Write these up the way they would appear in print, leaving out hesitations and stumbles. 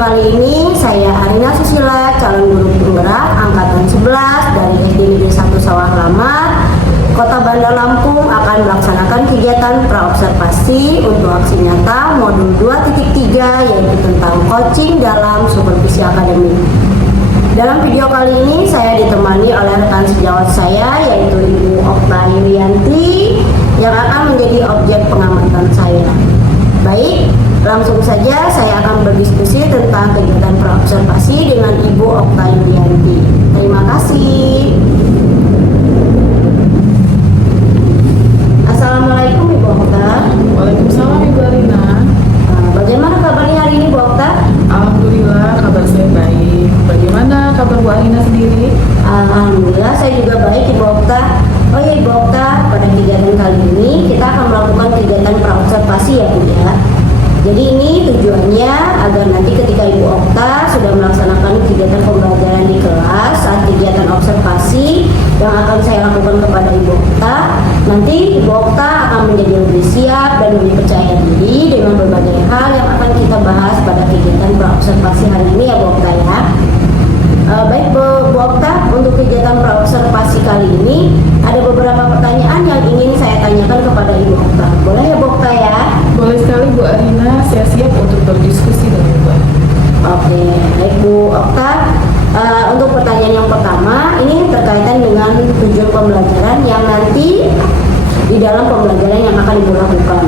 kali ini saya Arina Susila, calon guru penggerak angkatan 11 dari SD Negeri 1 Sawah Lamat, Kota Bandar Lampung akan melaksanakan kegiatan praobservasi untuk aksi nyata modul 2.3 yaitu tentang coaching dalam supervisi akademik. Dalam video kali ini saya ditemani oleh rekan sejawat saya yaitu Ibu Okta Yulianti yang akan menjadi objek pengamatan saya. Baik, langsung saja saya akan berdiskusi tentang kegiatan praobservasi dengan Ibu Okta Yulianti. Terima kasih. Assalamualaikum Ibu Okta. Waalaikumsalam Ibu Arina. Bagaimana kabarnya hari ini Bu Okta? Alhamdulillah kabar saya baik. Bagaimana kabar Bu Arina sendiri? Alhamdulillah saya juga baik Ibu Okta. Oh ya Ibu Okta, pada kegiatan kali ini kita akan melakukan kegiatan praobservasi ya Bu ya. Jadi ini tujuannya agar nanti ketika Ibu Okta sudah melaksanakan kegiatan pembelajaran di kelas saat kegiatan observasi yang akan saya lakukan kepada Ibu Okta, nanti Ibu Okta akan menjadi lebih siap dan lebih percaya diri dengan berbagai hal yang akan kita bahas pada kegiatan praobservasi hari ini ya Bu Okta ya. Baik Bu Okta, untuk kegiatan praobservasi kali ini ada beberapa pertanyaan yang ingin saya tanyakan kepada Ibu Okta. Boleh ya Bu Okta ya? Boleh sekali Bu Arina, saya siap untuk berdiskusi dengan Bu Arina. Oke, baik Bu Okta. Untuk pertanyaan yang pertama, ini berkaitan dengan tujuan pembelajaran yang nanti di dalam pembelajaran yang akan Ibu lakukan.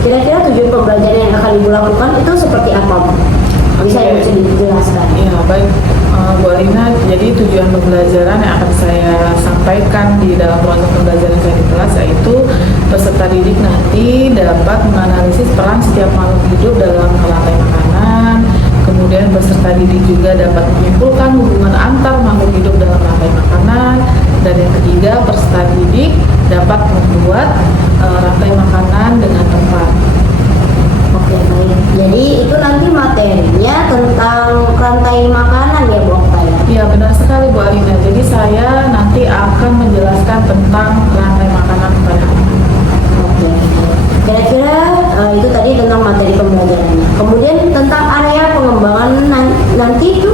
Kira-kira tujuan pembelajaran yang akan Ibu lakukan itu seperti apa Bu? Bisa Ibu sedikit jelaskan? Ya baik Bu Arina, jadi tujuan pembelajaran yang akan saya sampaikan di dalam proses pembelajaran saya di kelas yaitu peserta didik nanti dapat menganalisis peran setiap makhluk hidup dalam rantai makanan. Kemudian peserta didik juga dapat menyimpulkan hubungan antar makhluk hidup dalam rantai makanan. Dan yang ketiga, peserta didik dapat membuat rantai makanan dengan tepat. Oke, baik. Jadi itu nanti materinya tentang rantai makanan ya Bu Okta ya? Iya benar sekali Bu Arina. Jadi saya nanti akan menjelaskan tentang rantai makanan kepada anak. Oke. Kira-kira itu tadi tentang materi pembelajarannya. Kemudian tentang area pengembangan nanti itu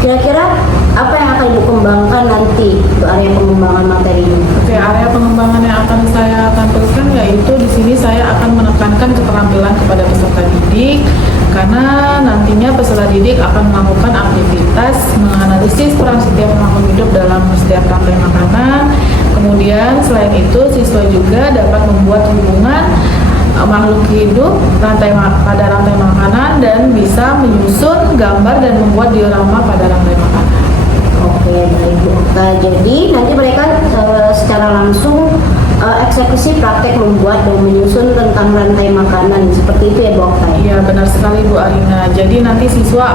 kira-kira apa yang akan Ibu kembangkan nanti untuk area pengembangan materi ini? Oke, area pengembangan yang akan saya tampilkan yaitu di sini saya akan menekankan keterampilan kepada peserta didik karena nantinya peserta didik akan melakukan aktivitas menganalisis peran setiap makhluk hidup dalam setiap rantai makanan. Kemudian selain itu siswa juga dapat membuat hubungan makhluk hidup pada rantai makanan dan bisa menyusun gambar dan membuat diorama pada rantai makanan. Oke, baik Bu Okta. Jadi nanti mereka secara langsung eksekusi praktek membuat dan menyusun tentang rantai makanan seperti itu ya Bu Okta? Iya benar sekali Bu Arina. Jadi nanti siswa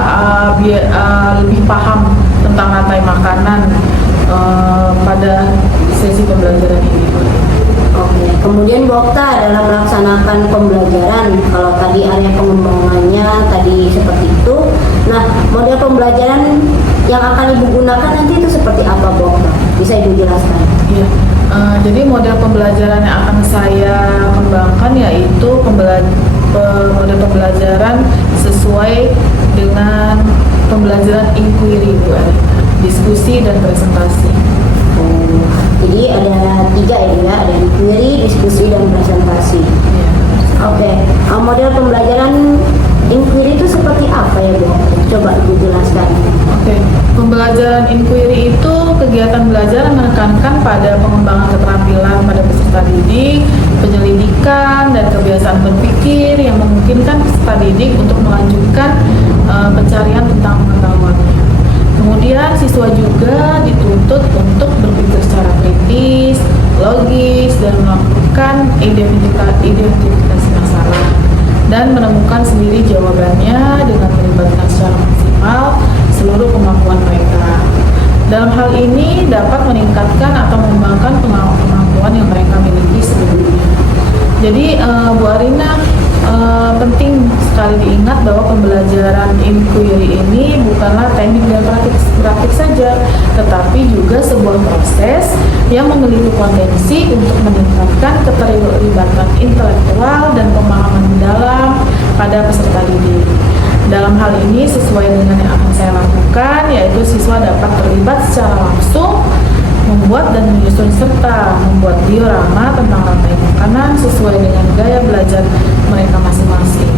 lebih paham tentang rantai makanan pada sesi pembelajaran ini. Oke, kemudian Bu Okta dalam melaksanakan pembelajaran, kalau tadi area pengembangannya tadi seperti itu, nah model pembelajaran yang akan Ibu gunakan nanti itu seperti apa Bu Okta? Bisa Ibu jelaskan? Iya, jadi model pembelajaran yang akan saya kembangkan yaitu model pembelajaran sesuai dengan pembelajaran inquiry Bu Arina, diskusi dan presentasi. Jadi ada 3 ya, ada inquiry, diskusi, dan presentasi. Ya. Oke, model pembelajaran inquiry itu seperti apa ya Bu? Coba Ibu jelaskan. Oke, pembelajaran inquiry itu kegiatan belajar menekankan pada pengembangan keterampilan pada peserta didik, penyelidikan, dan kebiasaan berpikir yang memungkinkan peserta didik untuk melanjutkan pencarian tentang pengetahuannya. Kemudian siswa juga dituntut untuk berpikir secara kritis, logis, dan melakukan identifikasi masalah dan menemukan sendiri jawabannya dengan melibatkan secara maksimal seluruh kemampuan mereka. Dalam hal ini dapat meningkatkan atau mengembangkan kemampuan yang mereka miliki sebelumnya. Jadi Bu Arina, penting sekali diingat bahwa pembelajaran inquiry ini bukanlah teknik dan praktik saja, tetapi juga sebuah proses yang memiliki potensi untuk meningkatkan keterlibatan intelektual dan pemahaman mendalam pada peserta didik. Dalam hal ini sesuai dengan yang akan saya lakukan, yaitu siswa dapat terlibat secara langsung membuat dan menyusun serta membuat diorama tentang rantai makanan sesuai dengan gaya belajar mereka masing-masing.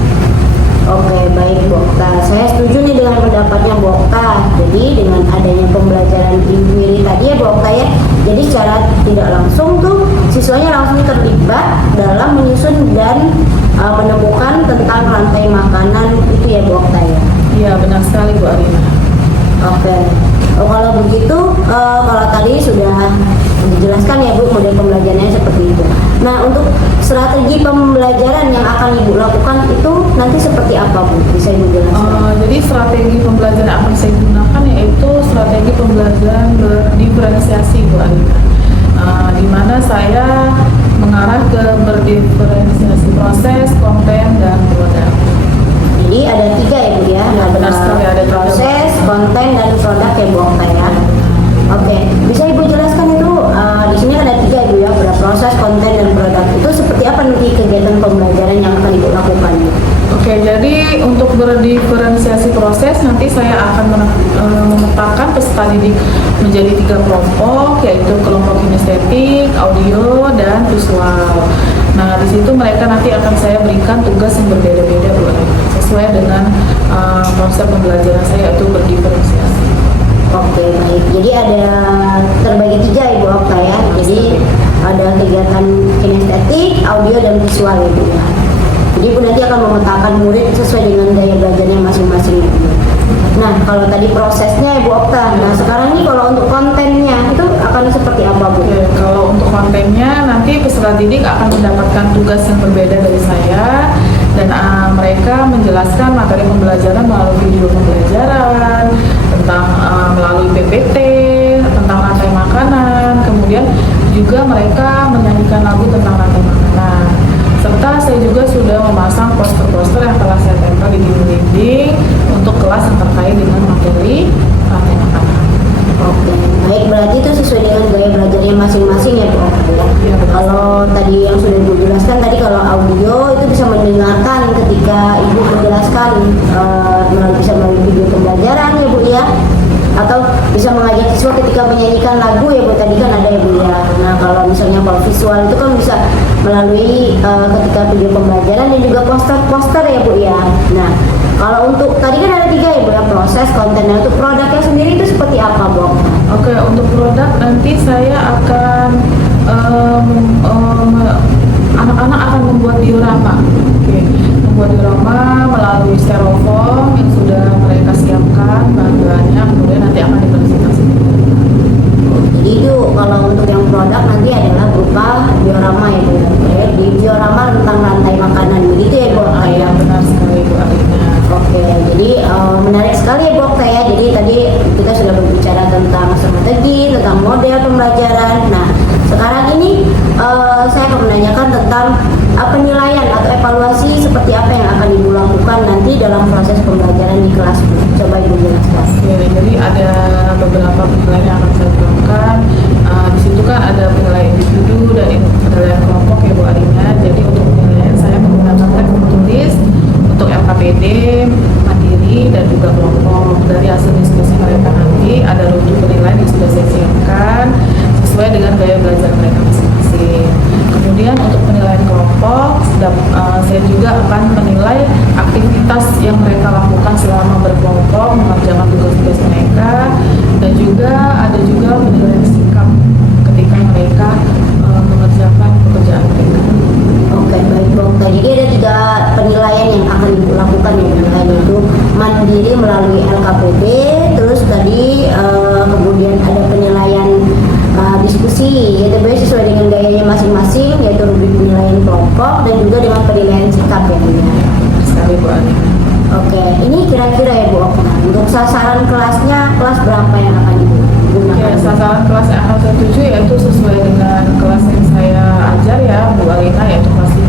Oke, baik Bu Okta. Saya setuju nih dengan pendapatnya Bu Okta. Jadi dengan adanya pembelajaran inquiry tadi ya Bu Okta ya, jadi secara tidak langsung tuh siswanya langsung terlibat dalam menyusun dan menemukan tentang rantai makanan itu ya Bu Okta ya. Iya, benar sekali Bu Arina. Oke. Kalau begitu, kalau tadi sudah dijelaskan ya Bu model pembelajarannya seperti itu. Nah, untuk strategi pembelajaran yang akan Ibu lakukan itu nanti seperti apa Bu? Bisa Ibu jelaskan? Jadi strategi pembelajaran yang akan saya gunakan yaitu strategi pembelajaran berdiferensiasi Bu Arina. Di mana saya mengarah ke berdiferensiasi proses, konten, dan produk. Jadi ada 3 ya Bu ya? Ya, benar sekali, ada 3. proses, konten, dan produk ya Bu Okta ya. Oke, bisa Ibu jelaskan itu di sini ada 3 Ibu ya, ada proses, konten, dan produk. Itu seperti apa nanti kegiatan pembelajaran yang akan Ibu lakukan? Oke, jadi untuk berdiferensiasi proses nanti saya akan memetakan peserta didik menjadi 3 kelompok, yaitu kelompok kinestetik, audio, dan visual. Nah, di situ mereka nanti akan saya berikan tugas yang berbeda-beda Bu, sesuai dengan konsep pembelajaran saya yaitu berdiferensiasi. Oke, baik. Jadi ada terbagi 3 Ibu Okta ya. Jadi ada kegiatan kinestetik, audio, dan visual Ibu ya. Jadi Ibu nanti akan memetakan murid sesuai dengan gaya belajarnya masing-masing Ibu. Nah, kalau tadi prosesnya Ibu Okta. Nah, sekarang ini kalau untuk kontennya itu akan seperti apa Bu? Oke, kalau untuk kontennya nanti peserta didik akan mendapatkan tugas yang berbeda dari saya dan mereka menjelaskan materi pembelajaran melalui video pembelajaran tentang melalui PPT tentang rantai makanan, kemudian juga mereka menyanyikan lagu tentang rantai makanan. Serta saya juga sudah memasang poster-poster yang telah saya tempel di dinding untuk kelas yang terkait dengan materi rantai makanan. Oke, baik, berarti itu sesuai dengan gaya belajarnya masing-masing ya Bu Okta ya. Iya, benar. Kalau tadi yang sudah Ibu jelaskan tadi kalau audio itu bisa mendengarkan ketika Ibu menjelaskan bisa melalui video pembelajaran ya Bu ya. Atau bisa mengajak siswa ketika menyanyikan lagu ya Bu, tadi kan ada ya Bu ya. Nah, kalau misalnya kalau visual itu kan bisa melalui ketika video pembelajaran dan juga poster-poster ya Bu ya. Nah, kalau untuk tadi kan ada 3 ya Bu ya, proses, konten, dan untuk produknya sendiri itu seperti apa Bu? Oke, untuk produk nanti saya akan anak-anak akan membuat diorama. Oke, membuat diorama melalui styrofoam yang sudah mereka siapkan bahan-bahannya, kemudian nanti akan dipresentasikan. Jadi itu kalau untuk yang produk nanti adalah berupa diorama ya Bu ya. Di diorama tentang rantai makanan begitu ya Bu? Ya, benar sekali Bu Alina. Oke, jadi menarik sekali ya Bu Okta ya. Jadi tadi kita sudah berbicara tentang strategi, tentang model pembelajaran. Nah, sekarang ini saya akan menanyakan tentang penilaian atau evaluasi seperti apa yang akan Ibu lakukan nanti dalam proses pembelajaran di kelas Bu. Coba Ibu jelaskan. Oke, jadi ada beberapa penilaian yang akan saya lakukan. Di situ kan ada penilaian individu dan penilaian kelompok ya Bu Alina. Jadi untuk penilaian saya menggunakan tes tulis untuk LKPD, mandiri, dan juga kelompok. Dari hasil diskusi mereka nanti ada rujuk penilaian yang sudah saya siapkan sesuai dengan gaya belajar mereka masing-masing. Kemudian untuk penilaian kelompok, saya juga akan menilai aktivitas yang mereka lakukan selama berkelompok mengerjakan tugas-tugas mereka, dan juga ada juga penilaian sikap ketika mereka mengerjakan pekerjaan mereka. Oke, baik Bu Okta. Jadi ada 3 penilaian yang akan Ibu lakukan ya Bu, yaitu mandiri melalui LKPD, terus tadi kemudian ada penilaian diskusi, yaitu sesuai dengan gayanya masing-masing, yaitu rubrik penilaian kelompok dan juga dengan penilaian sikap ya Bu ya. Sekali Bu Alina. Oke, ini kira-kira ya Bu Okta, untuk sasaran kelasnya, kelas berapa yang akan Ibu gunakan? Ya, sasaran kelas yang akan saya tuju yaitu sesuai dengan kelas yang saya ajar ya Bu Alina, yaitu kelas 5.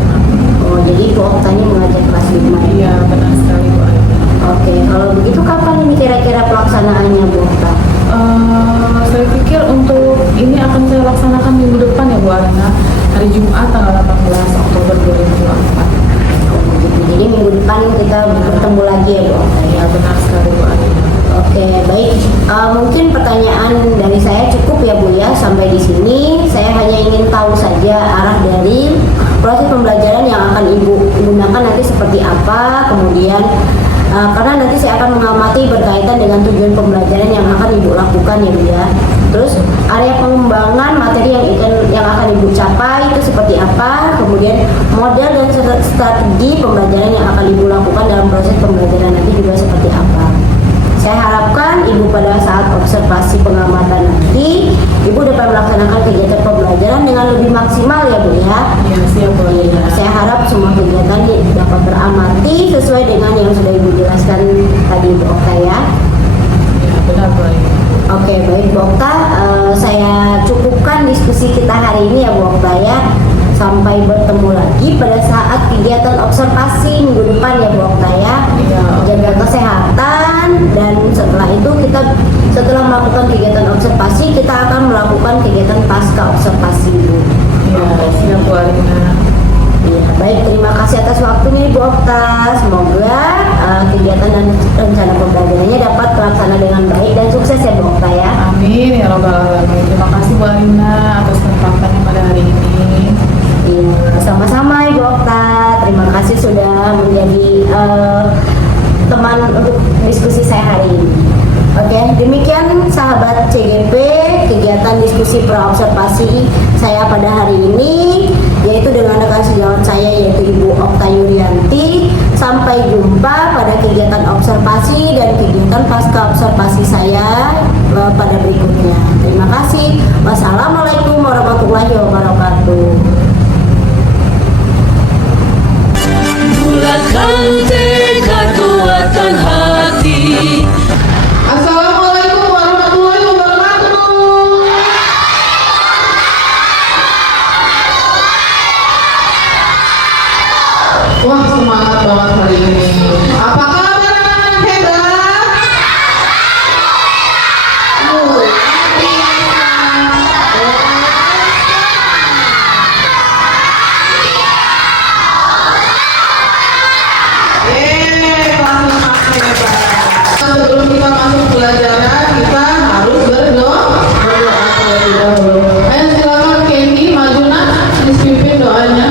Oh, jadi Bu Okta ini mengajar kelas 5 ya? Iya, benar sekali Bu Alina. Oke, kalau begitu kapan ini kira-kira pelaksanaannya Bu Okta? Saya pikir untuk ini akan saya laksanakan minggu depan ya Bu Alina, hari Jumat tanggal 18 Oktober 2024. Jadi Jadi minggu depan kita bertemu lagi ya Bu Okta ya. Ya benar sekali Bu Alina. Oke, baik. Mungkin pertanyaan dari saya cukup ya Bu ya sampai di sini. Saya hanya ingin tahu saja arah dari proses pembelajaran yang akan Ibu gunakan nanti seperti apa. Kemudian karena nanti saya akan mengamati berkaitan dengan tujuan pembelajaran yang akan Ibu lakukan ya Bu ya. Terus area pengembangan materi yang akan Ibu capai itu seperti apa. Kemudian model dan strategi pembelajaran yang akan Ibu lakukan dalam proses pembelajaran nanti juga seperti apa. Saya harapkan Ibu pada saat observasi pengamatan nanti, Ibu dapat melaksanakan kegiatan pembelajaran dengan lebih maksimal ya Bu ya. Ya siap Bu Alina. Saya harap semua kegiatan dapat teramati sesuai dengan yang sudah Ibu jelaskan tadi Bu Okta ya. Ya benar Bu Alina. Oke, baik Bu Okta, saya cukupkan diskusi kita hari ini ya Bu Okta ya. Sampai bertemu lagi pada saat kegiatan observasi minggu depan ya Bu Okta ya. Iya. Jaga kesehatan, dan setelah itu setelah melakukan kegiatan observasi kita akan melakukan kegiatan pasca observasi Bu. Ya siap Bu Alina. Ya, baik, terima kasih atas waktunya Ibu Okta. Semoga kegiatan dan rencana pembelajarannya dapat terlaksana dengan baik dan sukses ya Bu Okta ya. Amin ya robbal alamin. Terima kasih Bu Alina atas kesempatannya pada hari ini. Iya, sama-sama Ibu Okta. Terima kasih sudah menjadi teman untuk diskusi saya hari ini. Oke, demikian sahabat CGP kegiatan diskusi praobservasi saya pada hari ini, yaitu dengan rekan sejawat saya yaitu Ibu Okta Yuryanti. Sampai jumpa pada kegiatan observasi dan kegiatan pasca observasi saya pada berikutnya. Terima kasih. Wassalamualaikum warahmatullahi wabarakatuh. Bulatkan tekad kuatkan hati. Assalamualaikum warahmatullahi wabarakatuh. Wah, semangat banget hari ini. Apa kabar anak-anak hebat? Sebelum kita masuk pelajaran, kita harus berdoa terlebih dahulu. Ayo silakan Candy, maju nak, dipimpin doanya.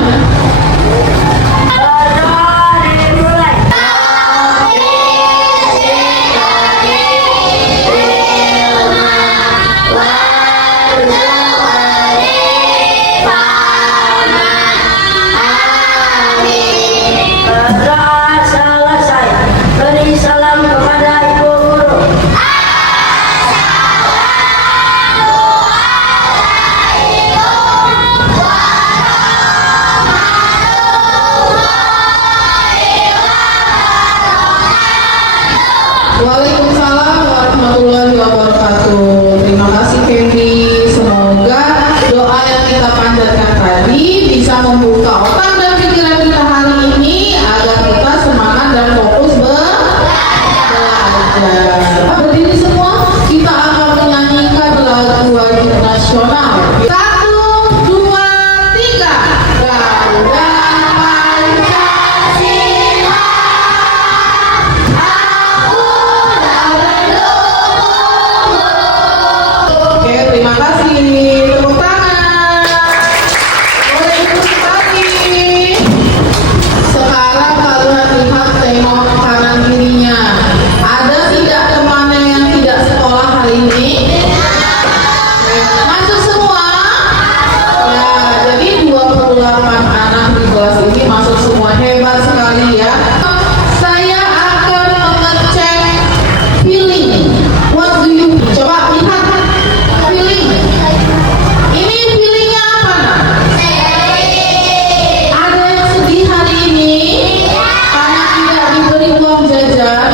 Selesai. Beri salam kepada Ibu Guru. Waalaikumsalam warahmatullahi wabarakatuh. Terima kasih Candy. Semoga doa yang kita panjatkan tadi bisa membuka otak dan pikiran kita hari ini agar kita semangat dan fokus belajar. Berdiri semua, kita akan menyanyikan lagu wajib nasional. 1, 2, 3. Garuda Pancasila. Oke, terima kasih. Tepuk tangan. Boleh duduk lagi. Sekarang kalian lihat, tengok kanan kirinya. Ada tidak temannya yang tidak sekolah hari ini? Masuk semua? Ya, jadi 28 anak di kelas ini masuk semua. Hebat sekali ya. Saya akan mengecek feeling. What do you feel? Coba lihat feeling. Ini feelingnya apa nak? Ada yang sedih hari ini karena tidak diberi uang jajan?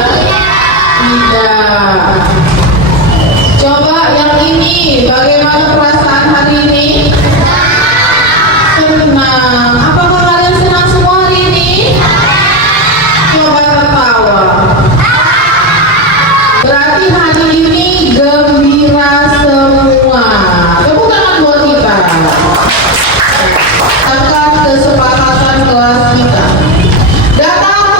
Tidak. Coba yang ini, bagaimana perasaan hari ini? Senang. Apakah kalian senang semua hari ini? Coba tertawa. Berarti hari ini gembira semua. Tepuk tangan buat kita. Akan kesepakatan kelas kita. Datang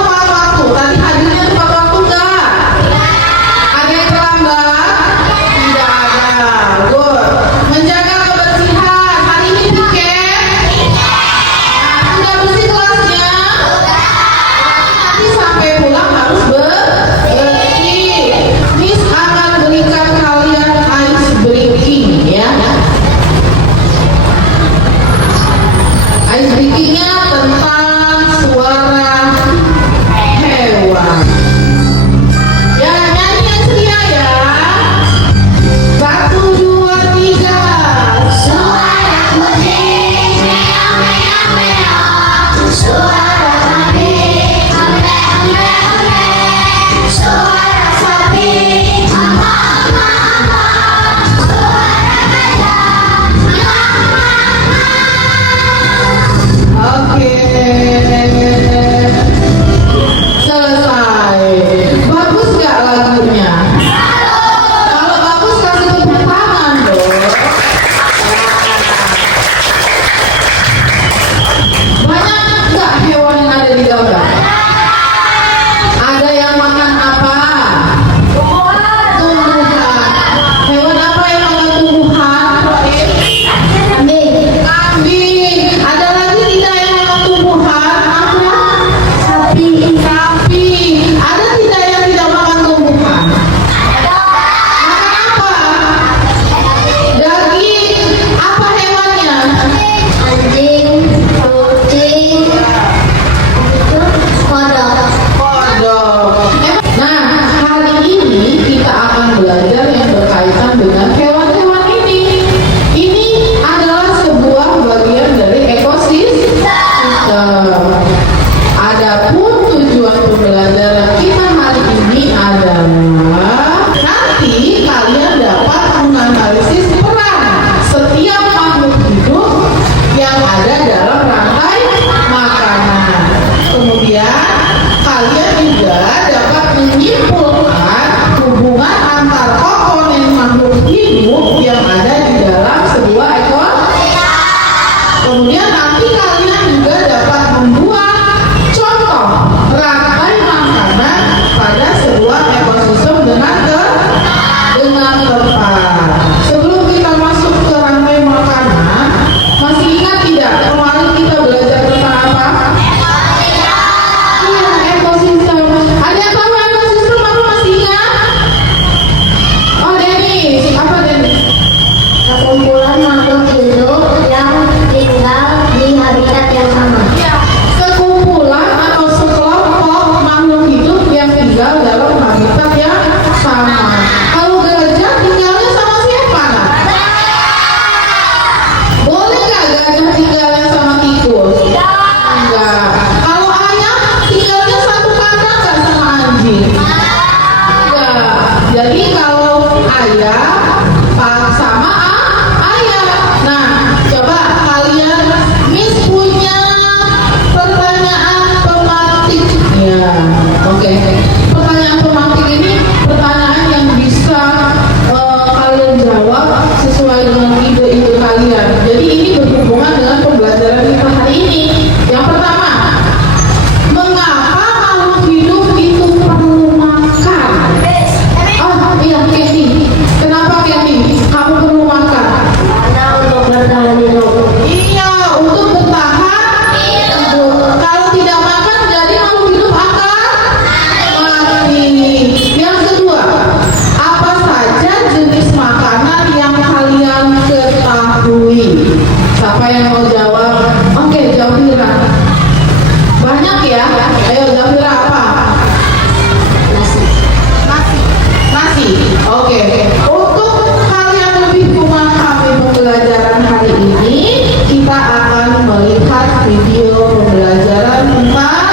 saya sama ayah. Nah, coba kalian, Miss punya pertanyaan pematik. Ya, oke. Pertanyaan pematik ini pertanyaan yang bisa kalian jawab sesuai dengan ide-ide kalian. Jadi ini berhubungan dengan pembelajaran kita hari ini. Yang pertama, mengapa makhluk hidup itu perlu makan? Oh iya, Candy. Kenapa Candy? Kamu perlu makan? Karena untuk bertahan hidup. Iya, untuk bertahan hidup. Kalau tidak makan, jadi makhluk hidup akan mati. Yang kedua, apa saja jenis makanan yang kalian ketahui? Siapa yang mau jawab? Oke, Jafira. Banyak ya. Ayo Jafira, apa? Nasi. Oke. Untuk kalian lebih memahami pembelajaran hari ini, kita akan melihat video pembelajaran tentang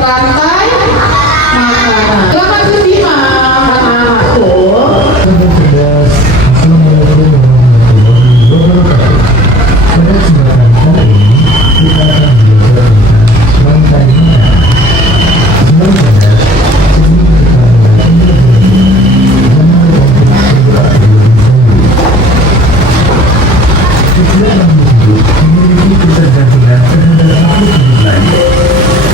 rantai makanan. Silakan disimak anak-anakku. Assalamualaikum warahmatullahi wabarakatuh. Pada kesempatan kali ini kita akan belajar tentang rantai makanan. Sebelum pada sebelum kita mulai setiap makhluk hidup memiliki ketergantungan terhadap makhluk hidup lain.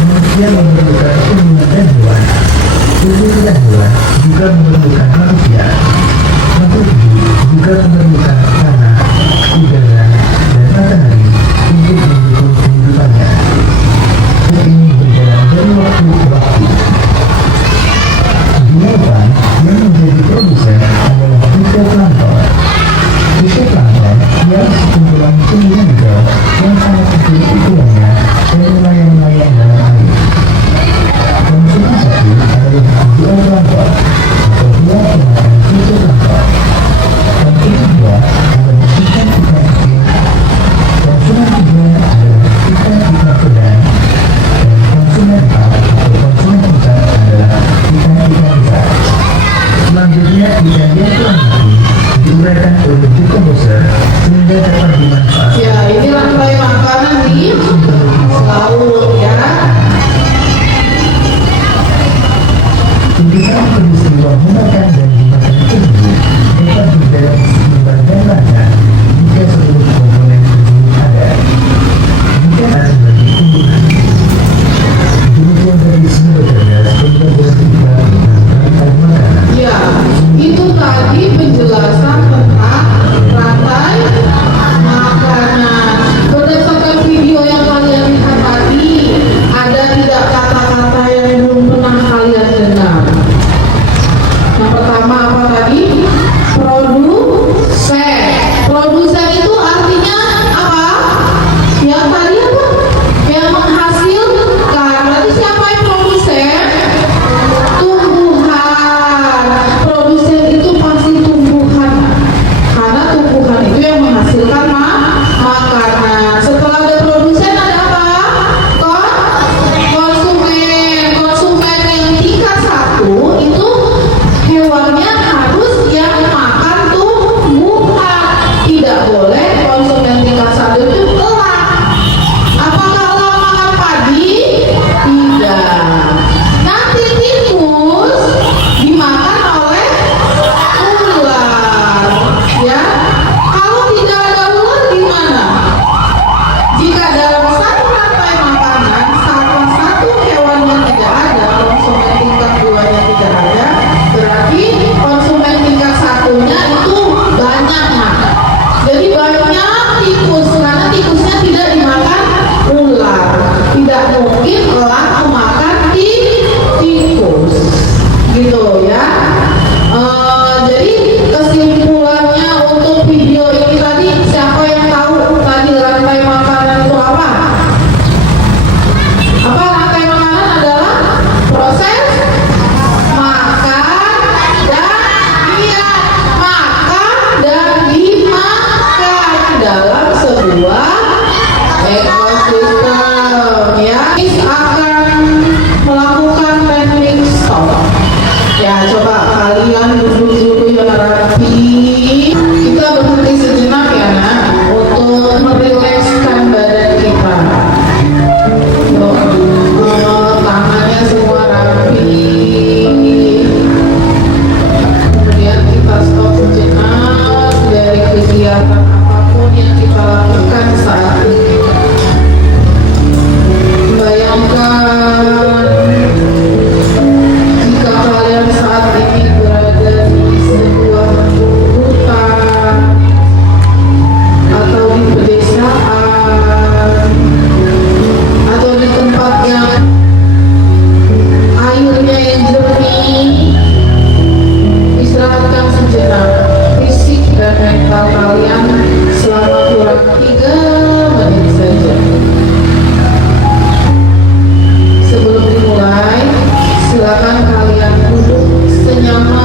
Manusia memerlukan tumbuhan dan hewan. Tumbuhan dan hewan juga memerlukan manusia. Makhluk hidup juga memerlukan tanah, udara, dan matahari untuk mendukung kehidupannya. Ini berjalan dari waktu ke waktu. Di lautan, yang menjadi produsen adalah fitoplankton. Fitoplankton ialah sekumpulan cemilan mikro yang sangat kecil ukurannya dan melayang-layang dalam air. Konsumen satu adalah zooplankton atau buah pemakan fitoplankton. Konsumen dua adalah ikan-ikan kecil. Konsumen tiga adalah ikan-ikan sedang. Dan konsumen empat atau konsumen empat adalah ikan-ikan besar. Selanjutnya, ikan yang telah mati diuraikan oleh dekomposer sehingga dapat dimanfaatkan. Ya, ini rantai makanan di laut ya. Tindakan peristiwa memakan dan dimakan tersebut dapat berjalan seimbang dan lancar jika seluruh komponen tersebut ada. Jika ada bagi tumbuhan. Demikian dari semua cerdas pembelajaran kita tentang rantai makanan. Ya, itu tadi penjelasan tentang rantai makanan. Berdasarkan video yang kalian lihat tadi, ada tidak kata-kata yang belum pernah kalian dengar? Yang pertama apa tadi? Produsen. Produsen itu artinya apa? Yang tadi apa? Yang menghasilkan. Berarti siapa yang produsen? Tumbuhan. Produsen itu pasti tumbuhan. Karena tumbuhan itu yang menghasilkan makanan. Setelah ada produsen ada apa? Konsumen. Konsumen yang tingkat satu itu hewannya harus yang makan tumbuhan. Tidak boleh konsumen tingkat satu itu elang. Apakah elang makan padi? Tidak. Nanti tikus dimakan oleh ular. Ya. Kalau tidak ada ular gimana? Jika dalam satu rantai makanan salah satu hewan yang tidak ada, konsumen tingkat duanya tidak ada, berarti konsumen tingkat satunya itu banyak makan. Jadi banyak tikus karena tikusnya tidak dimakan ular. Tidak mungkin elang memakan tikus, gitu ya. Jadi kesimpulannya untuk video ini tadi, siapa yang tahu tadi rantai makanan itu apa? Apa rantai makanan adalah proses makan dan dimakan dalam sebuah ekosistem ya. Miss akan melakukan teknik stop. Ya, coba kalian duduk dulu yang rapi. Kita berhenti sejenak ya nak, untuk merilekskan badan kita. Tangannya semua rapi. Kemudian kita stop sejenak dari kegiatan apapun yang kita lakukan saat ini. Bayangkan jika kalian saat ini berada di sebuah hutan atau di pedesaan atau di tempat yang airnya yang jernih. Istirahatkan sejenak fisik dan mental kalian selama kurang 3 menit saja. Sebelum dimulai, silakan kalian duduk senyaman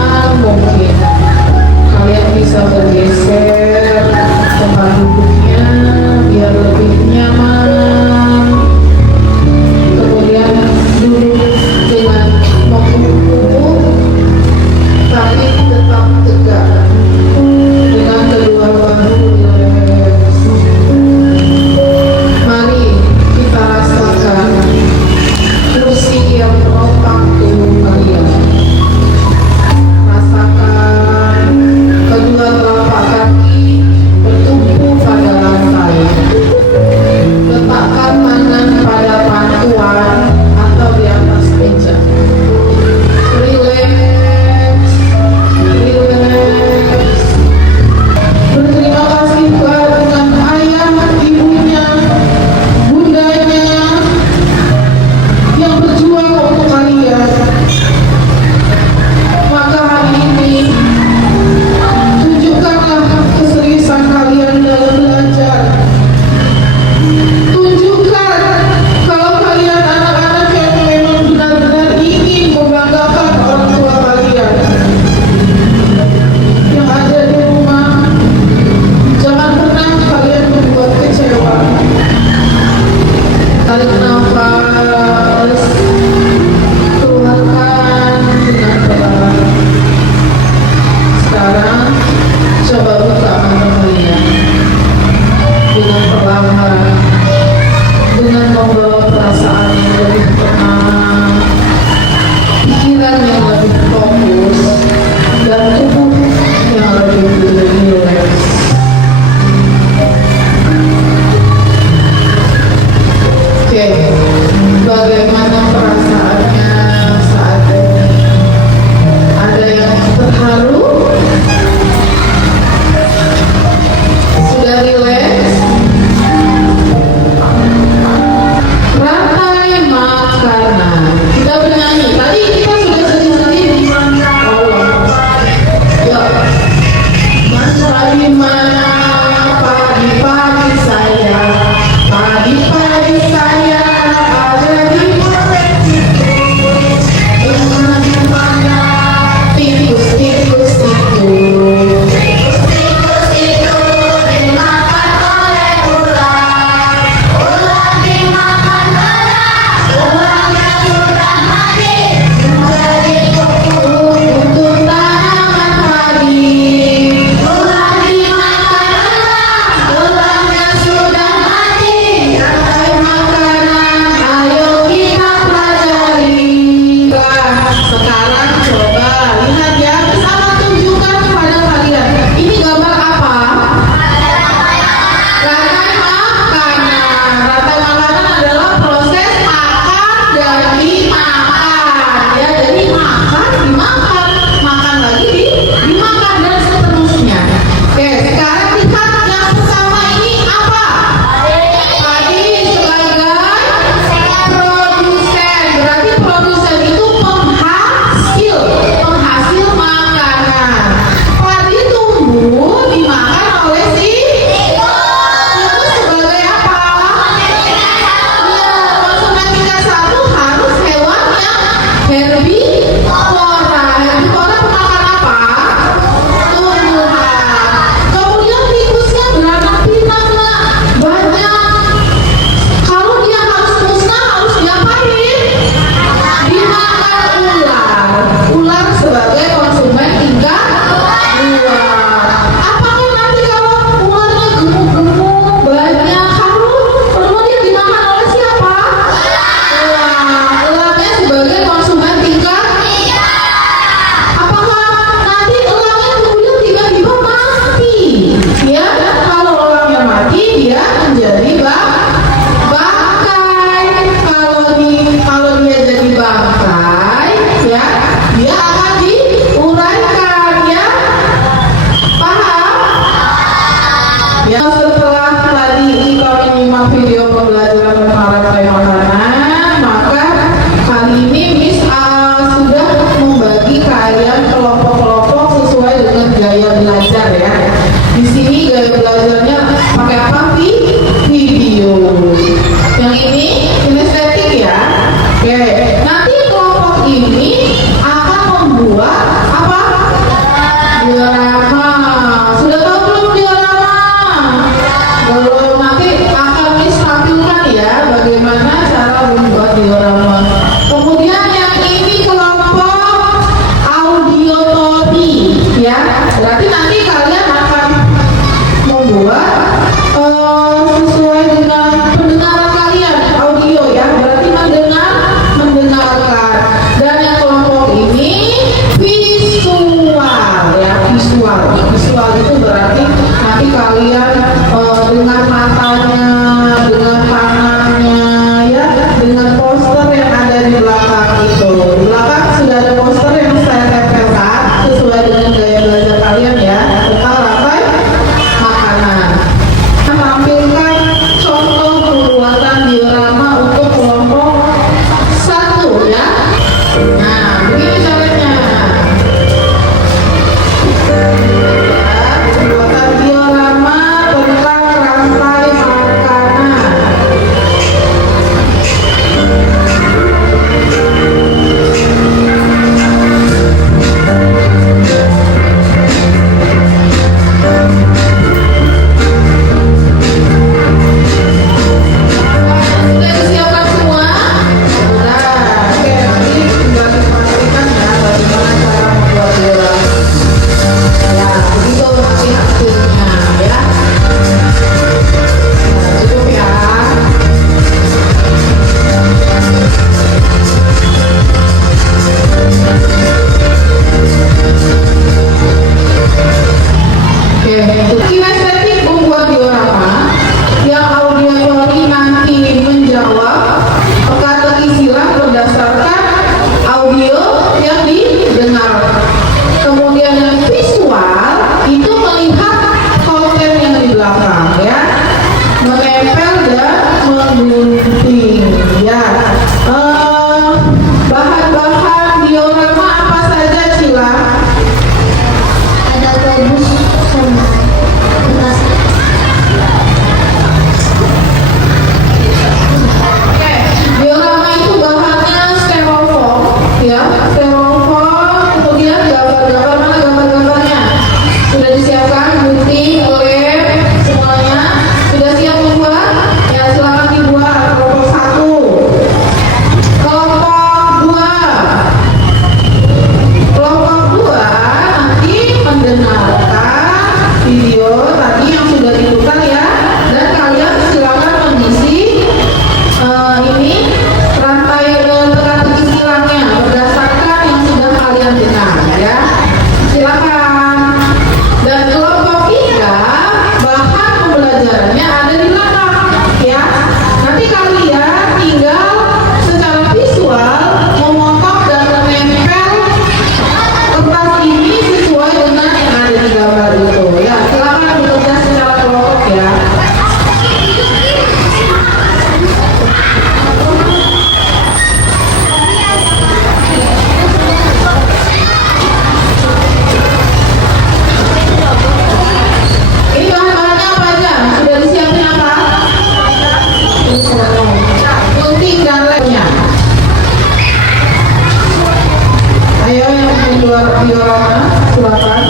silakan.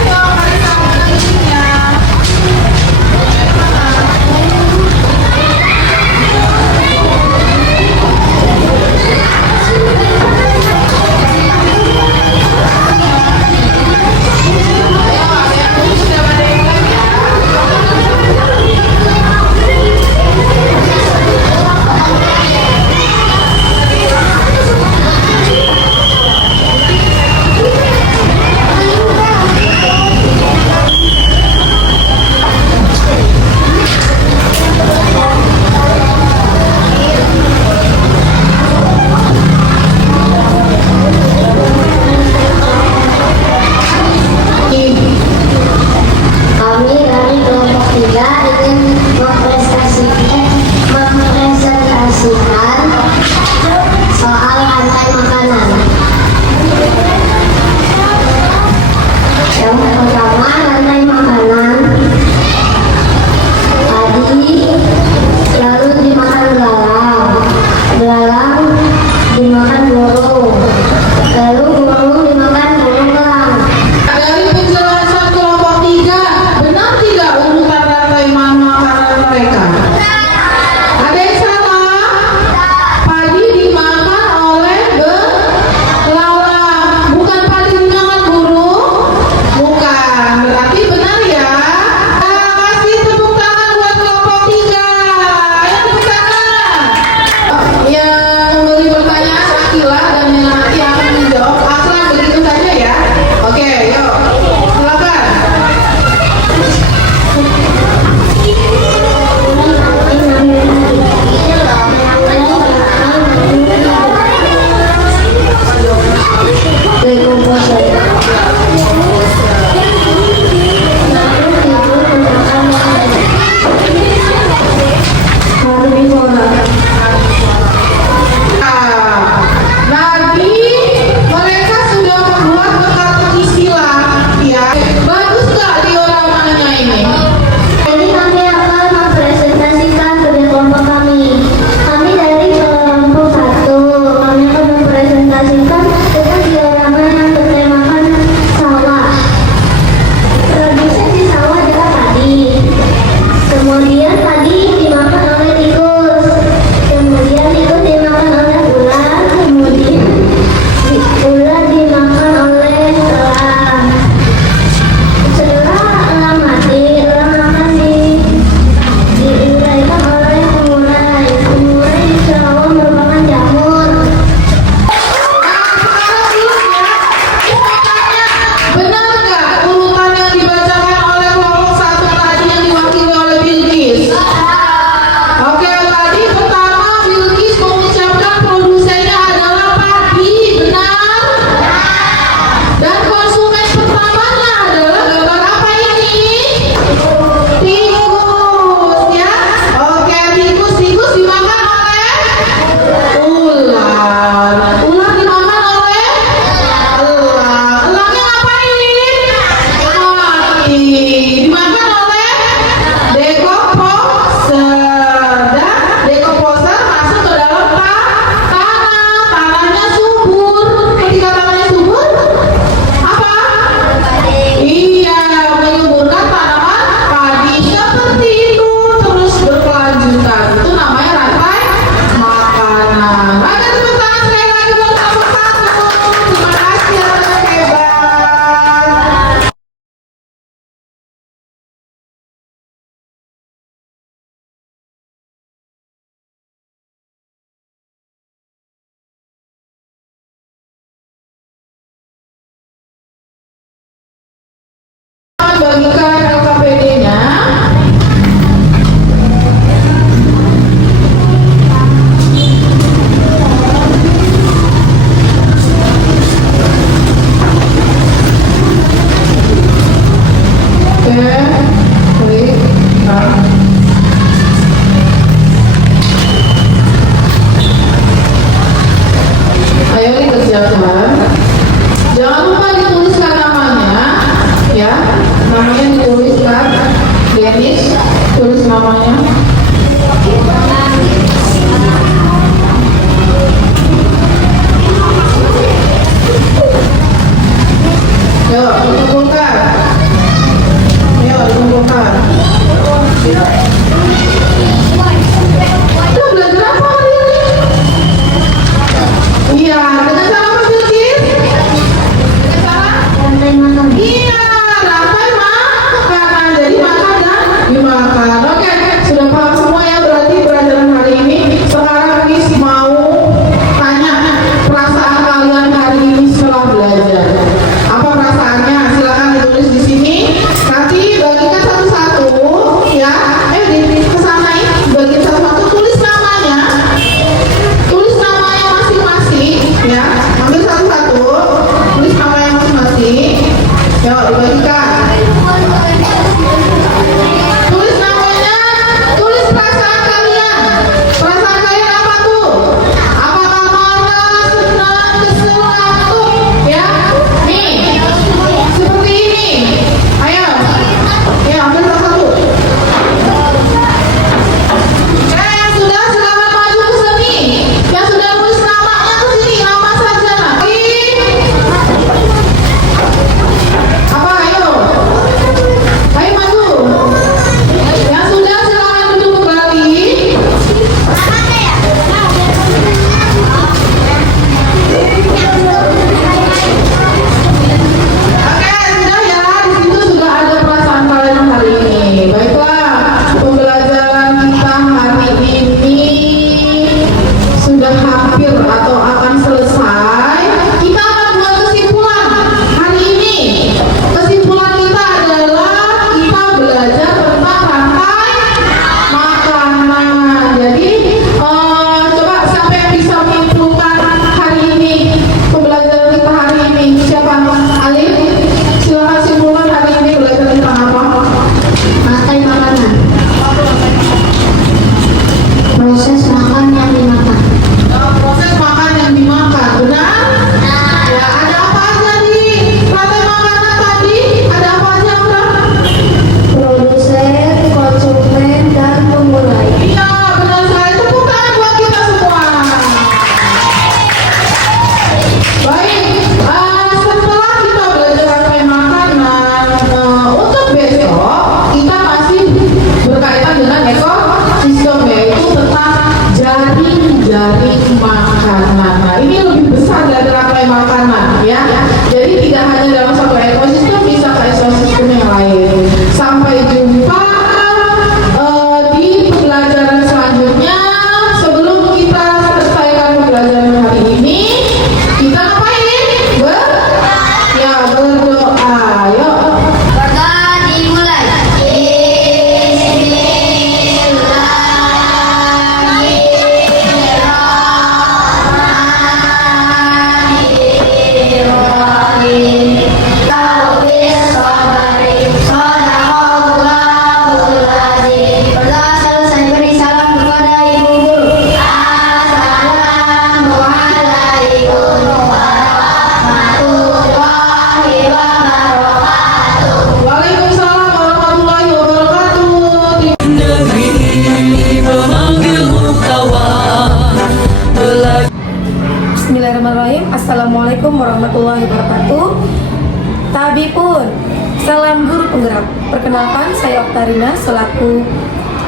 Ayo, mari sama isinya. namanya? Yuk, dikumpulkan. Yuk, dikumpulkan. Itu belajar apa hari ini? Iya, dengan cara apa Bilkis? Dengan cara? Iya, rantai makanan. Jadi makan dan dimakan. Oke, sudah paham semua ya berarti pelajaran hari ini. Sekarang Miss mau tanya perasaan kalian hari ini setelah belajar. Apa perasaannya? Silakan ditulis di sini. Nanti bagikan satu-satu, ya. Kesana bagian satu-satu, tulis namanya. Tulis namanya masing-masing, ya. Ambil satu-satu, tulis namanya masing-masing. Yuk, dibagikan. Tulis namanya, tulis perasaan kalian. Perasaan kalian apa tuh? Apakah marah, senang, kesel, ngantuk? Ya, nih, seperti ini. Ayo, ya ambil satu-satu. Yang sudah silakan maju ke sini. Yang sudah tulis namanya ke sini, nama saja nanti. Apa? Ayo, ayo maju. Yang sudah silakan duduk kembali. Oke, sudah ya. Di situ sudah ada perasaan kalian hari ini. Baiklah, pembelajaran kita hari ini sudah hampir atau akan selesai. Kita akan buat kesimpulan hari ini. Kesimpulan kita adalah kita belajar tentang rantai makanan. Jadi, coba siapa yang bisa menyimpulkan hari ini pembelajaran kita hari ini? Siapa? Alif? Silakan simpulkan hari ini belajar tentang apa? Rantai makanan. Proses makan yang dimakan. Proses makan yang dimakan, benar? Ya, ada apa aja di rantai makanan tadi? Ada apa aja, Mbak? Produsen, konsumen, dan pemulai. Iya, benar sekali. Tepuk tangan buat kita semua. Baik, setelah kita belajar rantai makanan, untuk besok kita masih berkaitan dengan ekosistem, yaitu tentang jaring-jaring makanan. Nah, ini lebih besar dari rantai makanan, ya. Jadi tidak hanya dalam satu ekosistem, bisa ke ekosistem yang lain. Sampai jumpa di pembelajaran selanjutnya. Sebelum kita selesaikan pembelajaran hari ini, kita ngapain? Berdoa. Yuk. Dimulai. Berdoa selesai beri salam kepada ibu guru. Assalamualaikum warahmatullahi wabarakatuh. Waalaikumsalam warahmatullahi wabarakatuh. Negeri memanggilmu kawan. Bismillahirrahmanirrahim. Assalamualaikum warahmatullahi wabarakatuh. Tabipun, salam guru penggerak. Perkenalkan, saya Oktarina selaku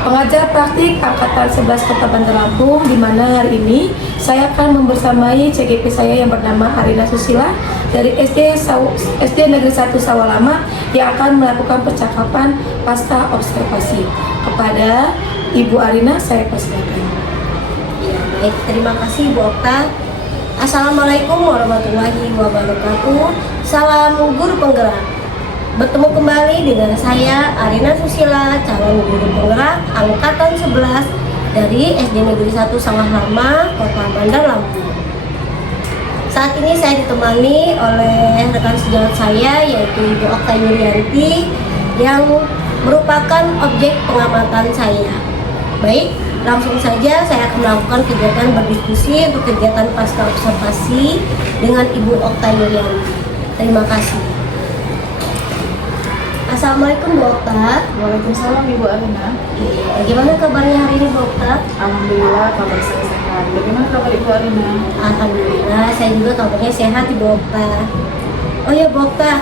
pengajar praktik angkatan 11 Kota Bandar Lampung, di mana hari ini saya akan membersamai CGP saya yang bernama Arina Susila dari SD Negeri 1 Sawalama yang akan melakukan percakapan pasca observasi. Kepada Ibu Arina saya persilakan. Ya, baik, terima kasih Bu Okta. Assalamualaikum warahmatullahi wabarakatuh. Salam guru penggerak. Bertemu kembali dengan saya Arina Susila, calon guru penggerak angkatan 11 dari SD Negeri 1 Sawah Lama, Kota Bandar Lampung. Saat ini saya ditemani oleh rekan sejawat saya yaitu Ibu Okta Yurianti yang merupakan objek pengamatan saya. Baik, langsung saja saya akan melakukan kegiatan berdiskusi untuk kegiatan pasca observasi dengan Ibu Okta Yurianti. Terima kasih. Assalamualaikum Bu Okta. Waalaikumsalam Ibu Arina. Bagaimana kabarnya hari ini Bu Okta? Alhamdulillah kabar saya sehat. Bagaimana kabar Ibu Arina? Alhamdulillah, saya juga kabarnya sehat Bu Okta. Oh ya Bu Okta,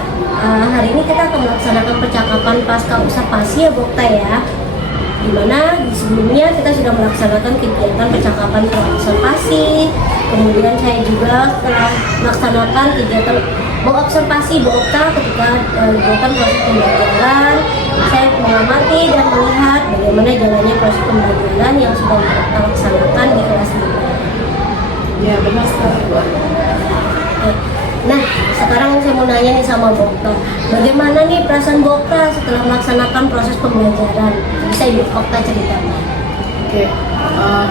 hari ini kita akan melaksanakan percakapan pasca observasi ya Bu Okta ya. Dimana sebelumnya kita sudah melaksanakan kegiatan percakapan observasi. Kemudian saya juga telah melaksanakan kegiatan observasi Bu Okta ketika kegiatan proses pembelajaran. Saya mengamati dan melihat bagaimana jalannya proses pembelajaran yang sudah kita laksanakan di kelas 5. Ya benar sekali Bu Arina. Nah, sekarang saya mau nanya nih sama Bu Okta, bagaimana nih perasaan Bu Okta setelah melaksanakan proses pembelajaran? Bisa Ibu Okta ceritakan? Oke,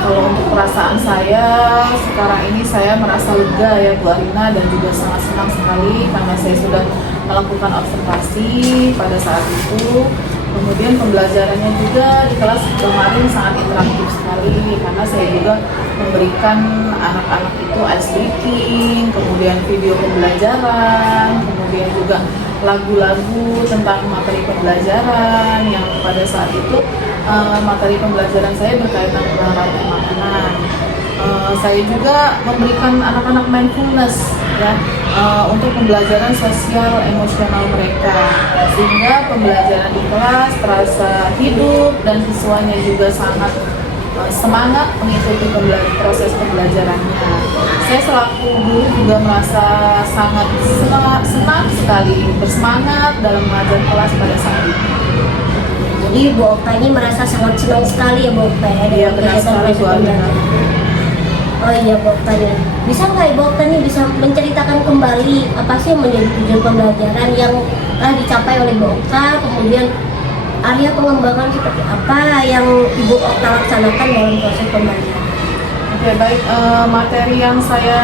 kalau untuk perasaan saya sekarang ini saya merasa lega ya Bu Arina, dan juga sangat senang sekali karena saya sudah melakukan observasi pada saat itu. Kemudian pembelajarannya juga di kelas kemarin sangat interaktif sekali karena saya juga memberikan anak-anak itu ice breaking, kemudian video pembelajaran, kemudian juga lagu-lagu tentang materi pembelajaran yang pada saat itu materi pembelajaran saya berkaitan dengan rantai makanan. Saya juga memberikan anak-anak mindfulness ya untuk pembelajaran sosial emosional mereka, sehingga pembelajaran di kelas terasa hidup dan siswanya juga sangat semangat mengikuti proses pembelajarannya. Saya selaku guru juga merasa sangat senang sekali, bersemangat dalam mengajar kelas pada saat itu. Jadi Bu Okta ini merasa sangat senang sekali ya Bu Okta ya Iya dengan benar kegiatan sekali Bu proses Arina. pembelajaran. Oh iya Bu Okta nih, bisa nggak Ibu Okta nih bisa menceritakan kembali apa sih yang menjadi tujuan pembelajaran yang telah dicapai oleh Bu Okta, kemudian area pengembangan seperti apa yang Ibu Okta laksanakan dalam proses pembelajaran? Oke baik, materi yang saya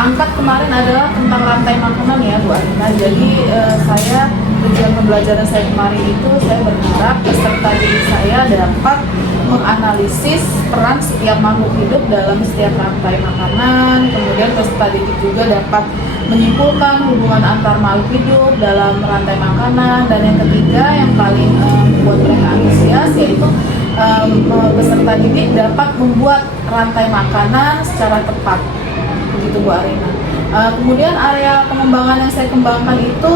angkat kemarin adalah tentang rantai makanan ya Bu Arina. Jadi tujuan pembelajaran saya kemarin itu saya berharap peserta didik saya dapat menganalisis peran setiap makhluk hidup dalam setiap rantai makanan. Kemudian peserta didik juga dapat menyimpulkan hubungan antar makhluk hidup dalam rantai makanan. Dan yang ketiga yang paling membuat mereka antusias yaitu peserta didik dapat membuat rantai makanan secara tepat, begitu Bu Arina. Kemudian area pengembangan yang saya kembangkan itu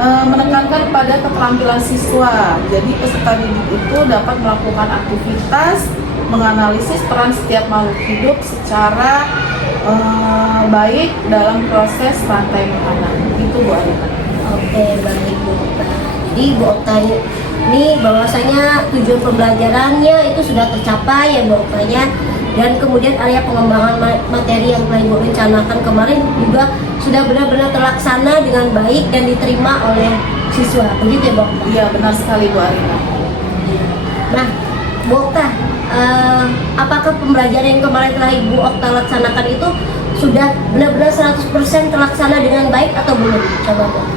menekankan pada keterampilan siswa. Jadi peserta didik itu dapat melakukan aktivitas menganalisis peran setiap makhluk hidup secara baik dalam proses rantai makanan. Itu Bu Arina. Oke, baik Bu Okta. Jadi Bu Okta ini bahwasanya tujuan pembelajarannya itu sudah tercapai ya Bu Oktanya, dan kemudian area pengembangan materi yang telah Ibu rencanakan kemarin juga sudah benar-benar terlaksana dengan baik dan diterima oleh siswa. Begitu ya Bu Okta? Iya benar sekali Bu Arina. Nah, Bu Okta, apakah pembelajaran yang kemarin telah Ibu Okta laksanakan itu sudah benar-benar 100% terlaksana dengan baik atau belum? Coba Bu Okta.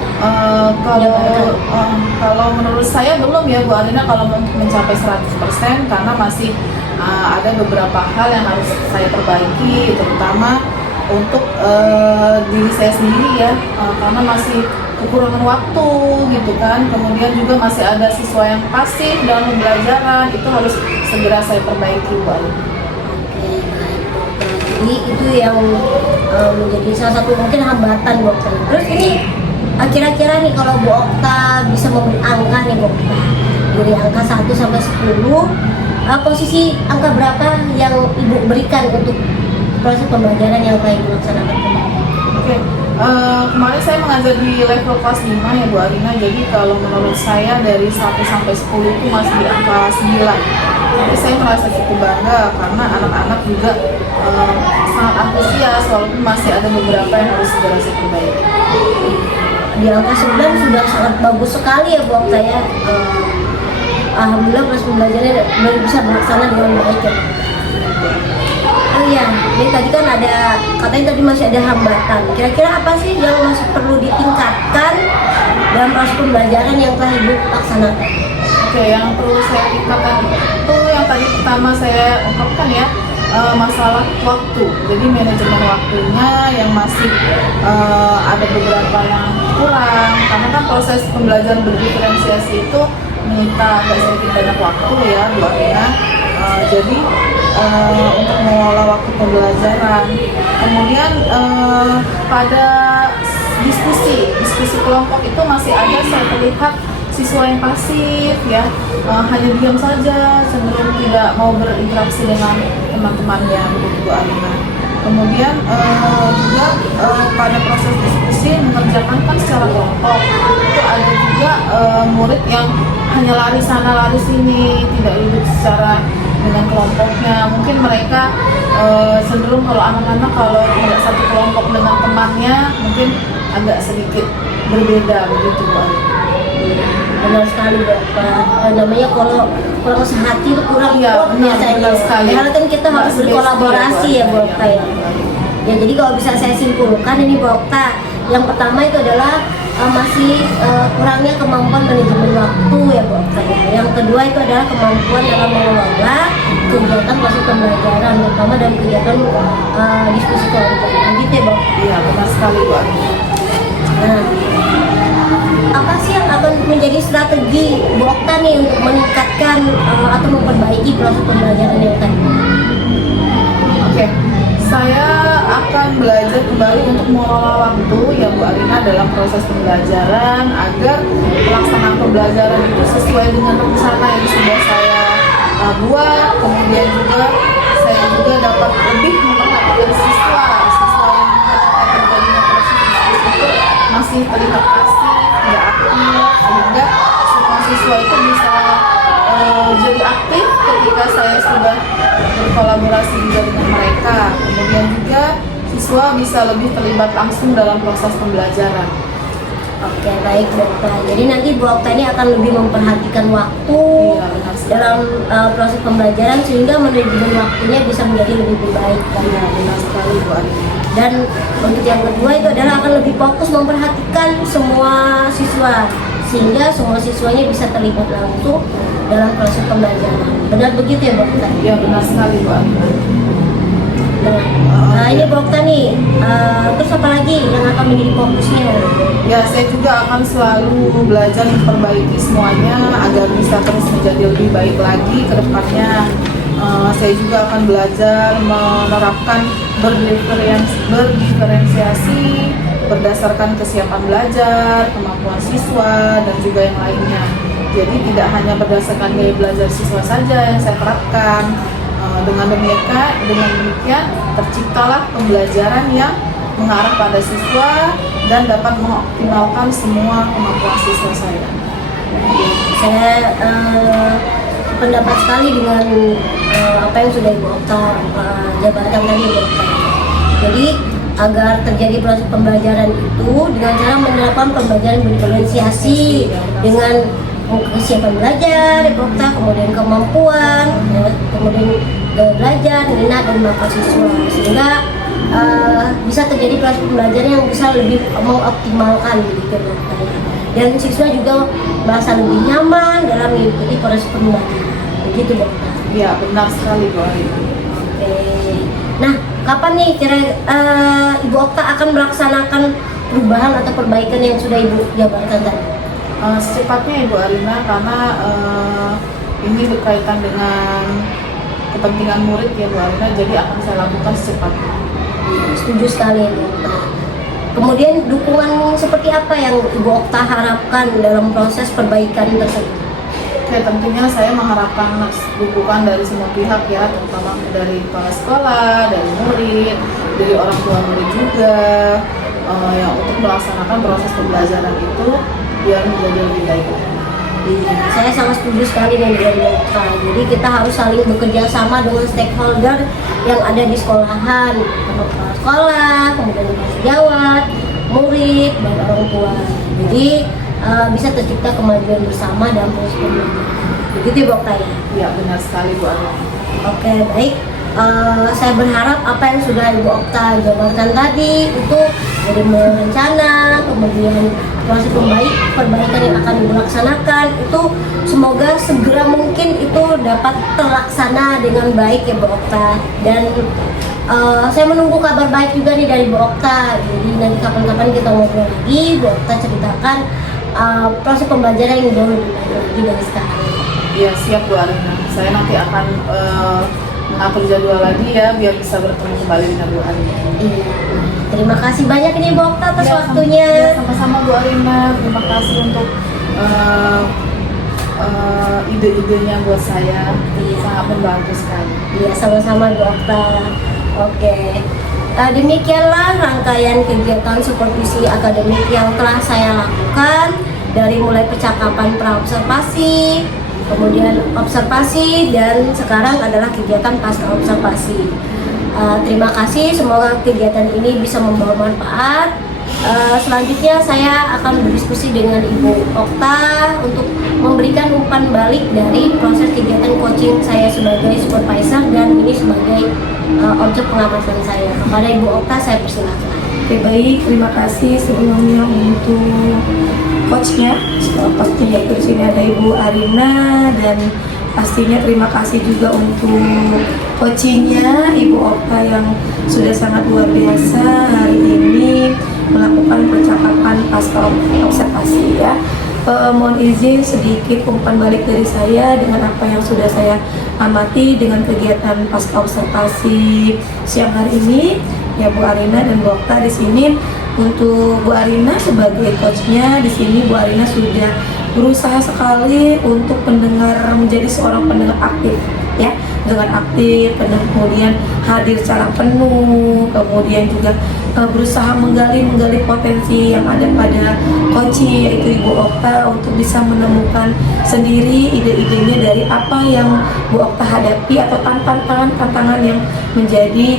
Kalau menurut saya belum ya Bu Arina kalau mencapai 100% karena masih ada beberapa hal yang harus saya perbaiki, terutama untuk diri saya sendiri ya, karena masih kekurangan waktu gitu kan. Kemudian juga masih ada siswa yang pasif dalam pembelajaran, itu harus segera saya perbaiki Bu Arina. Jadi itu yang menjadi salah satu mungkin hambatan Bu Okta. Terus ini kira-kira nih kalau Bu Okta bisa memberi angka nih Bu Okta, dari angka 1 sampai 10, posisi angka berapa yang Ibu berikan untuk proses pembelajaran yang telah Ibu laksanakan kemarin? Oke, kemarin saya mengajar di level kelas 5 ya Bu Arina. Jadi kalau menurut saya dari 1 sampai 10 itu masih di angka 9. Tapi saya merasa cukup bangga karena anak-anak juga sangat antusias walaupun masih ada beberapa yang harus segera saya perbaiki. Di angka 9 sudah sangat bagus sekali ya Bu Okta ya. Alhamdulillah proses pembelajarannya bisa berlaksana dengan baik ya. Oh iya, ini tadi kan ada katanya tadi masih ada hambatan. Kira-kira apa sih yang masih perlu ditingkatkan dalam proses pembelajaran yang telah Ibu laksanakan? Oke, yang perlu saya tingkatkan itu yang tadi pertama saya ungkapkan ya, masalah waktu. Jadi manajemen waktunya yang masih ada beberapa yang kurang, karena kan proses pembelajaran berdiferensiasi itu menyita agak sedikit banyak waktu ya Bu Arina. Jadi untuk mengelola waktu pembelajaran, kemudian pada diskusi kelompok itu masih ada saya terlihat siswa yang pasif ya, hanya diam saja, cenderung tidak mau berinteraksi dengan teman-temannya begitu Bu Arina. Kemudian juga pada proses diskusi mengerjakan kan secara kelompok itu ada juga murid yang hanya lari sana lari sini, tidak duduk secara dengan kelompoknya. Mungkin mereka cenderung kalau anak-anak kalau tidak satu kelompok dengan temannya mungkin agak sedikit berbeda begitu Bu Arina. Benar sekali Bapak. Namanya kalau kurang sehati itu kurang Iya, klop benar biasanya. sekali. Padahal kan kita Nggak harus sebesti berkolaborasi ya Bu Okta ya. Ya jadi kalau bisa saya simpulkan ini Bu Okta, yang pertama itu adalah masih kurangnya kemampuan manajemen waktu ya Bu Okta ya. Yang kedua itu adalah kemampuan dalam mengelola kegiatan proses pembelajaran, terutama dalam kegiatan diskusi kelompok. Gitu ya Bu Okta. Iya benar sekali Bu Arina. Nah, apa sih yang akan menjadi strategi Bu Okta nih untuk meningkatkan atau memperbaiki proses pembelajaran yang tadi? Oke, saya akan belajar kembali untuk mengelola waktu ya Bu Arina dalam proses pembelajaran agar pelaksanaan pembelajaran itu sesuai dengan rencana yang sudah saya buat. Kemudian juga saya juga dapat lebih memperhatikan siswa yang terjadinya proses diskusi itu masih terlihat pasif, tidak aktif, sehingga semua siswa itu bisa jadi aktif ketika saya sudah berkolaborasi juga dengan mereka. Kemudian juga siswa bisa lebih terlibat langsung dalam proses pembelajaran. Oke, baik Bu Okta. Jadi nanti Bu Okta ini akan lebih memperhatikan waktu Iya, benar sekali. dalam proses pembelajaran sehingga manajemen waktunya bisa menjadi lebih baik. Iya, benar sekali Bu Arina. Dan untuk yang kedua itu adalah akan lebih fokus memperhatikan semua siswa sehingga semua siswanya bisa terlibat langsung dalam proses pembelajaran. Benar begitu ya Bu Okta? Iya, benar sekali Bu Arina. Nah, ini Bu Okta nih, terus apa lagi yang akan menjadi fokusnya? Ya, saya juga akan selalu belajar memperbaiki semuanya agar bisa terus menjadi lebih baik lagi ke depannya. Saya juga akan belajar menerapkan berdiferensiasi berdasarkan kesiapan belajar, kemampuan siswa, dan juga yang lainnya. Jadi tidak hanya berdasarkan gaya belajar siswa saja yang saya terapkan. Dengan demikian terciptalah pembelajaran yang mengarah pada siswa dan dapat mengoptimalkan semua kemampuan siswa saya. Saya pendapat sekali dengan apa yang sudah Ibu Okta jabarkan tadi Bu Okta. Jadi agar terjadi proses pembelajaran itu dengan cara menerapkan pembelajaran berdiferensiasi dengan kesiapan belajar, Ibu Okta, kemudian kemampuan, ya, kemudian belajar, minat dan bakat siswa sehingga bisa terjadi proses pembelajaran yang bisa lebih mengoptimalkan gitu Bu Okta. Dan siswa juga merasa lebih nyaman dalam mengikuti proses pembelajaran. Begitu Bu Okta. Iya, benar sekali Bu Arina. Oke. Nah, kapan nih kira Ibu Okta akan melaksanakan perubahan atau perbaikan yang sudah Ibu jabarkan tadi? Secepatnya Ibu Arina, karena ini berkaitan dengan kepentingan murid ya Bu Arina, jadi akan saya lakukan secepatnya. Setuju sekali Ibu Okta. Kemudian dukungan seperti apa yang Ibu Okta harapkan dalam proses perbaikan tersebut? Oke, tentunya saya mengharapkan dukungan dari semua pihak ya, terutama dari kepala sekolah, dari murid, dari orang tua murid juga, yang untuk melaksanakan proses pembelajaran itu biar menjadi lebih baik. Saya sangat setuju sekali dengan Ibu Okta. Jadi kita harus saling bekerja sama dengan stakeholder yang ada di sekolahan, kepala sekolah, kemudian sejawat, murid, dan orang tua. Jadi bisa tercipta kemajuan bersama dalam proses pembelajaran. Begitu ya Bu Okta ya? Iya, benar sekali Bu Arina. Oke, baik. Saya berharap apa yang sudah Ibu Okta jabarkan tadi itu dari rencana, kemudian proses perbaikan yang akan dilaksanakan itu semoga segera mungkin itu dapat terlaksana dengan baik ya Bu Okta. Dan saya menunggu kabar baik juga nih dari Bu Okta. Jadi nanti kapan-kapan kita ngobrol lagi, Bu Okta ceritakan proses pembelajaran yang jauh lebih baik lagi dari sekarang. Iya siap Bu Arina. Saya nanti akan mengatur jadwal lagi ya biar bisa bertemu kembali dengan Bu Arina. Iya. Terima kasih banyak nih Bu Okta atas Ya, waktunya. Sama-sama Bu Arina. Terima kasih untuk ide-idenya buat saya. Iya. Sangat membantu sekali. Iya, sama-sama Bu Okta. Oke. Demikianlah rangkaian kegiatan supervisi akademik yang telah saya lakukan, dari mulai percakapan praobservasi, kemudian observasi, dan sekarang adalah kegiatan pasca observasi. Terima kasih, semoga kegiatan ini bisa membawa manfaat. Selanjutnya saya akan berdiskusi dengan Ibu Okta untuk memberikan umpan balik dari proses kegiatan coaching saya sebagai supervisor dan ini sebagai objek pengamatan saya. Kepada Ibu Okta saya persilakan. Oke, baik, terima kasih sebelumnya untuk coachnya. Coachnya yaitu di sini ada Ibu Arina, dan pastinya terima kasih juga untuk coachingnya Ibu Okta yang sudah sangat luar biasa hari ini melakukan percakapan pasca observasi ya. Mohon izin sedikit umpan balik dari saya dengan apa yang sudah saya amati dengan kegiatan pasca observasi siang hari ini ya Bu Arina dan Bu Okta. Di sini untuk Bu Arina sebagai coachnya, di sini Bu Arina sudah berusaha sekali untuk menjadi seorang pendengar aktif ya, dengan aktif, kemudian hadir secara penuh, kemudian juga berusaha menggali potensi yang ada pada coaching yaitu Ibu Okta untuk bisa menemukan sendiri ide-idenya dari apa yang Bu Okta hadapi atau tantangan yang menjadi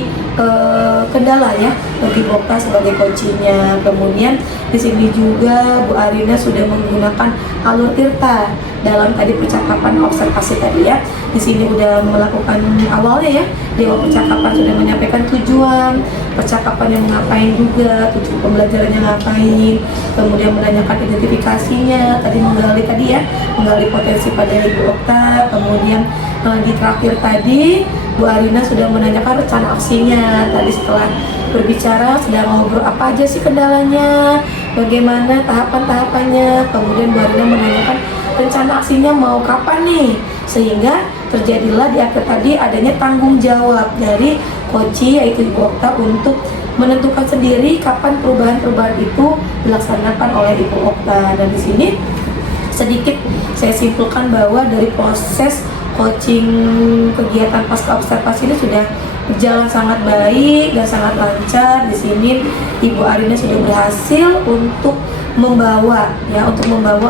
kendala ya bagi Bu Okta sebagai coachingnya. Kemudian di sini juga Bu Arina sudah menggunakan alur tirta dalam tadi percakapan observasi tadi ya. Di sini udah melakukan awalnya ya, di awal percakapan sudah menyampaikan tujuan percakapan yang ngapain juga, tujuan pembelajarannya ngapain, kemudian menanyakan identifikasinya, tadi menggali potensi pada Ibu Okta. Kemudian di terakhir tadi Bu Arina sudah menanyakan rencana aksinya. Tadi setelah berbicara sedang ngobrol apa aja sih kendalanya, bagaimana tahapan-tahapannya, kemudian Bu Arina menanyakan rencana aksinya mau kapan nih, sehingga terjadilah di akhir tadi adanya tanggung jawab dari coaching yaitu Ibu Okta untuk menentukan sendiri kapan perubahan-perubahan itu dilaksanakan oleh Ibu Okta. Dan di sini sedikit saya simpulkan bahwa dari proses coaching kegiatan pasca observasi ini sudah berjalan sangat baik dan sangat lancar. Di sini Ibu Arina sudah berhasil untuk membawa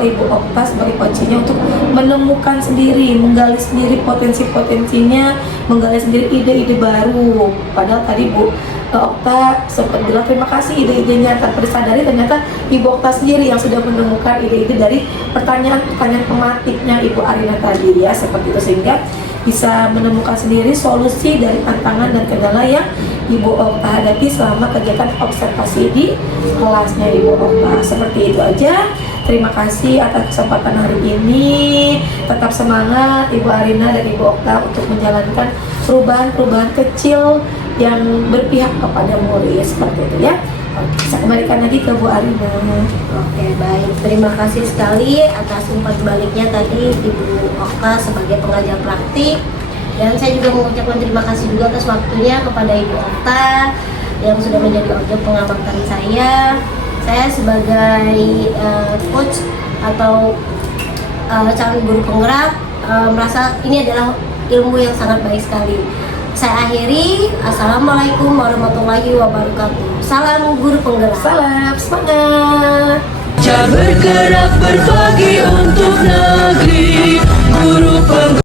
Ibu Okta sebagai coachingnya untuk menemukan sendiri, menggali sendiri potensi-potensinya, menggali sendiri ide-ide baru. Padahal tadi Bu Okta sempat bilang terima kasih ide-idenya, tanpa disadari ternyata Ibu Okta sendiri yang sudah menemukan ide-ide dari pertanyaan-pertanyaan pematiknya Ibu Arina tadi ya, seperti itu, sehingga bisa menemukan sendiri solusi dari tantangan dan kendala yang Ibu Okta hadapi selama kegiatan observasi di kelasnya Ibu Okta. Seperti itu aja. Terima kasih atas kesempatan hari ini. Tetap semangat Ibu Arina dan Ibu Okta untuk menjalankan perubahan-perubahan kecil yang berpihak kepada murid, seperti itu ya. Oke, saya kembalikan lagi ke Bu Arina. Oke, baik. Terima kasih sekali atas umpan baliknya tadi Ibu Okta sebagai pengajar praktik. Dan saya juga mengucapkan terima kasih juga atas waktunya kepada Ibu Okta yang sudah menjadi objek pengamatan saya. Saya sebagai coach atau calon guru penggerak merasa ini adalah ilmu yang sangat baik sekali. Saya akhiri. Assalamualaikum warahmatullahi wabarakatuh. Salam guru penggerak. Salam semangat. Bergerak